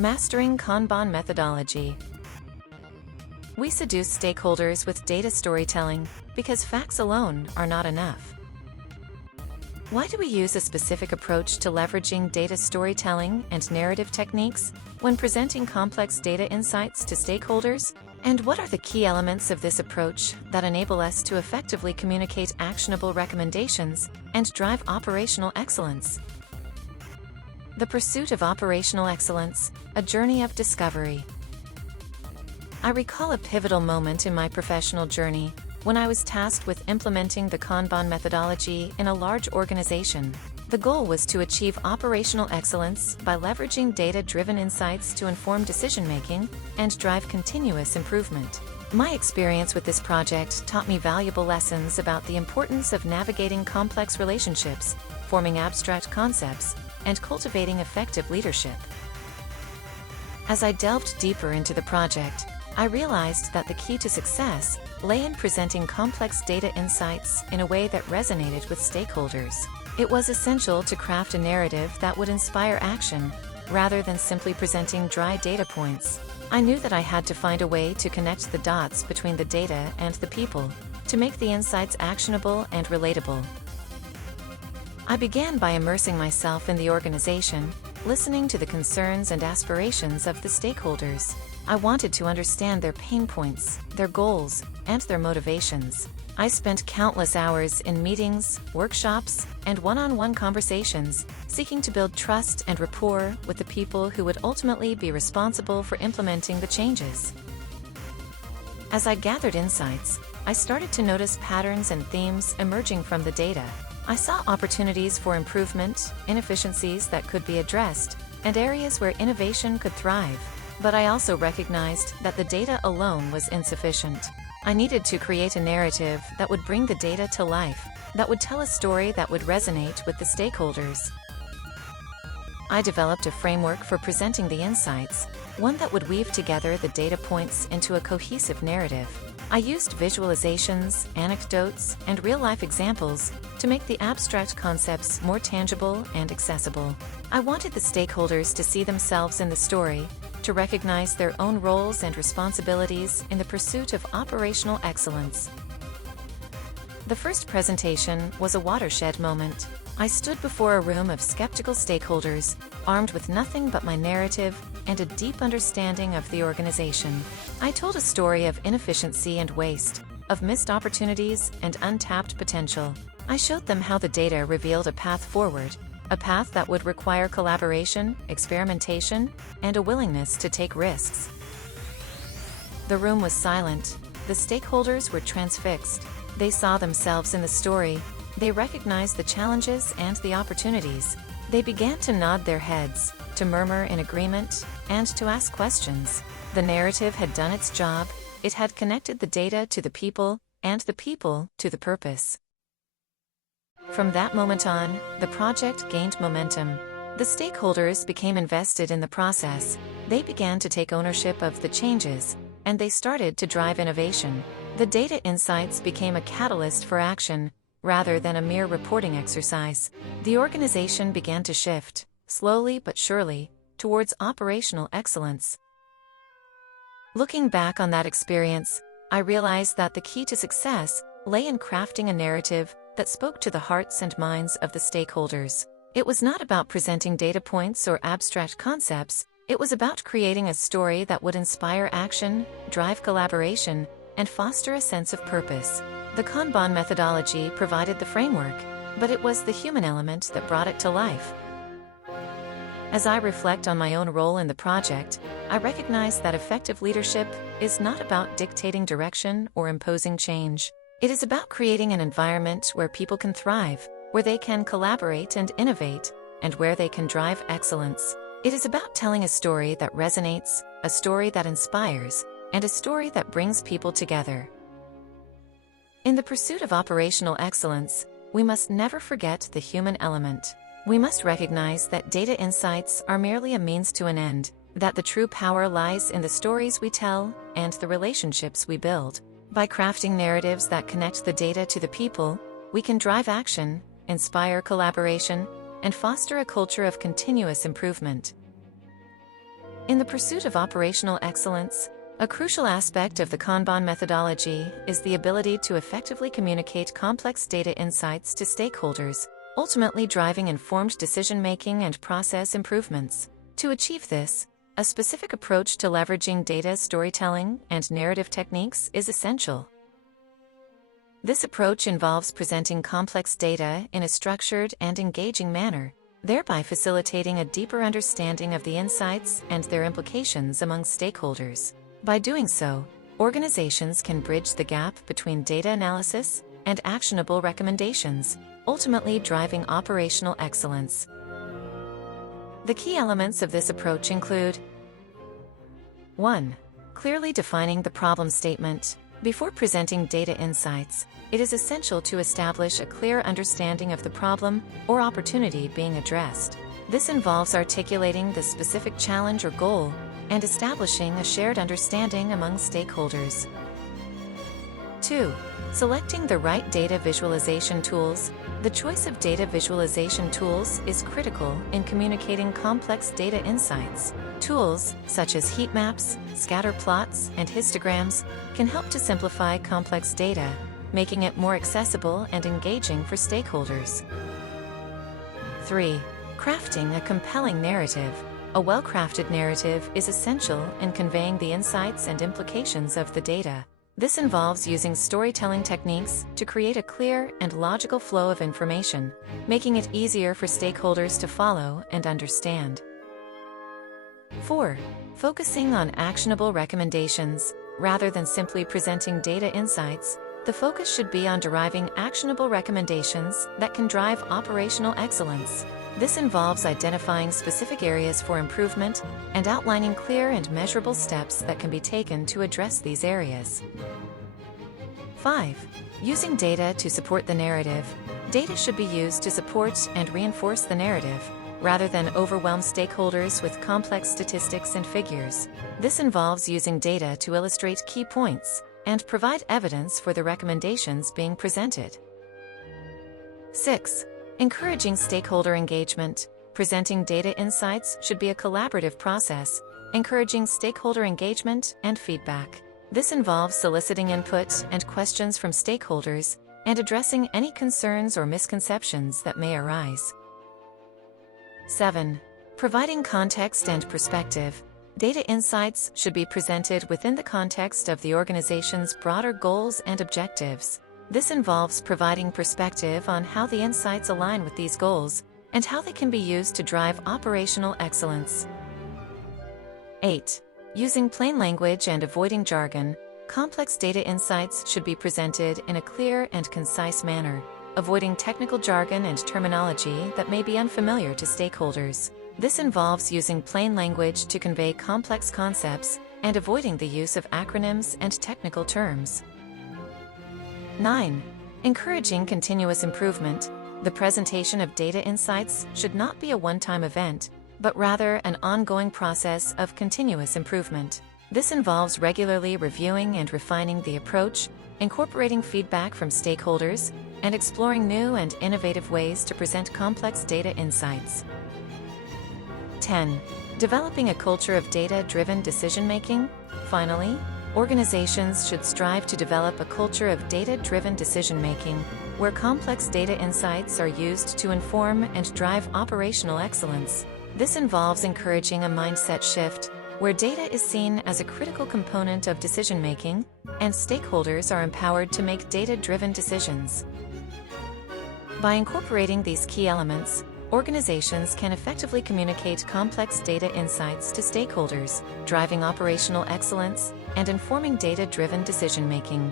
Mastering Kanban methodology. We seduce stakeholders with data storytelling because facts alone are not enough. Why do we use a specific approach to leveraging data storytelling and narrative techniques when presenting complex data insights to stakeholders? And what are the key elements of this approach that enable us to effectively communicate actionable recommendations and drive operational excellence? The pursuit of operational excellence, a journey of discovery. I recall a pivotal moment in my professional journey when I was tasked with implementing the Kanban methodology in a large organization. The goal was to achieve operational excellence by leveraging data-driven insights to inform decision-making and drive continuous improvement. My experience with this project taught me valuable lessons about the importance of navigating complex relationships, forming abstract concepts, and cultivating effective leadership. As I delved deeper into the project, I realized that the key to success lay in presenting complex data insights in a way that resonated with stakeholders. It was essential to craft a narrative that would inspire action, rather than simply presenting dry data points. I knew that I had to find a way to connect the dots between the data and the people, to make the insights actionable and relatable. I began by immersing myself in the organization, listening to the concerns and aspirations of the stakeholders. I wanted to understand their pain points, their goals, and their motivations. I spent countless hours in meetings, workshops, and one-on-one conversations, seeking to build trust and rapport with the people who would ultimately be responsible for implementing the changes. As I gathered insights, I started to notice patterns and themes emerging from the data. I saw opportunities for improvement, inefficiencies that could be addressed, and areas where innovation could thrive. But I also recognized that the data alone was insufficient. I needed to create a narrative that would bring the data to life, that would tell a story that would resonate with the stakeholders. I developed a framework for presenting the insights, one that would weave together the data points into a cohesive narrative. I used visualizations, anecdotes, and real-life examples to make the abstract concepts more tangible and accessible. I wanted the stakeholders to see themselves in the story, to recognize their own roles and responsibilities in the pursuit of operational excellence. The first presentation was a watershed moment. I stood before a room of skeptical stakeholders, armed with nothing but my narrative and a deep understanding of the organization. I told a story of inefficiency and waste, of missed opportunities and untapped potential. I showed them how the data revealed a path forward, a path that would require collaboration, experimentation, and a willingness to take risks. The room was silent. The stakeholders were transfixed. They saw themselves in the story. They recognized the challenges and the opportunities. They began to nod their heads, to murmur in agreement, and to ask questions. The narrative had done its job. It had connected the data to the people, and the people to the purpose. From that moment on, the project gained momentum. The stakeholders became invested in the process. They began to take ownership of the changes, and they started to drive innovation. The data insights became a catalyst for action, rather than a mere reporting exercise. The organization began to shift, slowly but surely, towards operational excellence. Looking back on that experience, I realized that the key to success lay in crafting a narrative that spoke to the hearts and minds of the stakeholders. It was not about presenting data points or abstract concepts. It was about creating a story that would inspire action, drive collaboration, and foster a sense of purpose. The Kanban methodology provided the framework, but it was the human element that brought it to life. As I reflect on my own role in the project, I recognize that effective leadership is not about dictating direction or imposing change. It is about creating an environment where people can thrive, where they can collaborate and innovate, and where they can drive excellence. It is about telling a story that resonates, a story that inspires, and a story that brings people together. In the pursuit of operational excellence, we must never forget the human element. We must recognize that data insights are merely a means to an end, that the true power lies in the stories we tell and the relationships we build. By crafting narratives that connect the data to the people, we can drive action, inspire collaboration, and foster a culture of continuous improvement. In the pursuit of operational excellence, a crucial aspect of the Kanban methodology is the ability to effectively communicate complex data insights to stakeholders, ultimately driving informed decision-making and process improvements. To achieve this, a specific approach to leveraging data storytelling and narrative techniques is essential. This approach involves presenting complex data in a structured and engaging manner, thereby facilitating a deeper understanding of the insights and their implications among stakeholders. By doing so, organizations can bridge the gap between data analysis and actionable recommendations, ultimately driving operational excellence. The key elements of this approach include: 1. Clearly defining the problem statement. Before presenting data insights, it is essential to establish a clear understanding of the problem or opportunity being addressed. This involves articulating the specific challenge or goal and establishing a shared understanding among stakeholders. 2. Selecting the right data visualization tools. The choice of data visualization tools is critical in communicating complex data insights. Tools, such as heat maps, scatter plots, and histograms, can help to simplify complex data, making it more accessible and engaging for stakeholders. 3. Crafting a compelling narrative. A well-crafted narrative is essential in conveying the insights and implications of the data. This involves using storytelling techniques to create a clear and logical flow of information, making it easier for stakeholders to follow and understand. 4. Focusing on actionable recommendations. Rather than simply presenting data insights, the focus should be on deriving actionable recommendations that can drive operational excellence. This involves identifying specific areas for improvement and outlining clear and measurable steps that can be taken to address these areas. 5. Using data to support the narrative. Data should be used to support and reinforce the narrative, rather than overwhelm stakeholders with complex statistics and figures. This involves using data to illustrate key points and provide evidence for the recommendations being presented. 6. Encouraging stakeholder engagement. Presenting data insights should be a collaborative process, encouraging stakeholder engagement and feedback. This involves soliciting input and questions from stakeholders and addressing any concerns or misconceptions that may arise. 7. Providing context and perspective. Data insights should be presented within the context of the organization's broader goals and objectives. This involves providing perspective on how the insights align with these goals and how they can be used to drive operational excellence. 8. Using plain language and avoiding jargon. Complex data insights should be presented in a clear and concise manner, avoiding technical jargon and terminology that may be unfamiliar to stakeholders. This involves using plain language to convey complex concepts and avoiding the use of acronyms and technical terms. 9. Encouraging continuous improvement. The presentation of data insights should not be a one-time event, but rather an ongoing process of continuous improvement. This involves regularly reviewing and refining the approach, incorporating feedback from stakeholders, and exploring new and innovative ways to present complex data insights. 10. Developing a culture of data-driven decision-making. Finally, organizations should strive to develop a culture of data-driven decision-making, where complex data insights are used to inform and drive operational excellence. This involves encouraging a mindset shift, where data is seen as a critical component of decision-making, and stakeholders are empowered to make data-driven decisions. By incorporating these key elements, organizations can effectively communicate complex data insights to stakeholders, driving operational excellence and informing data-driven decision-making.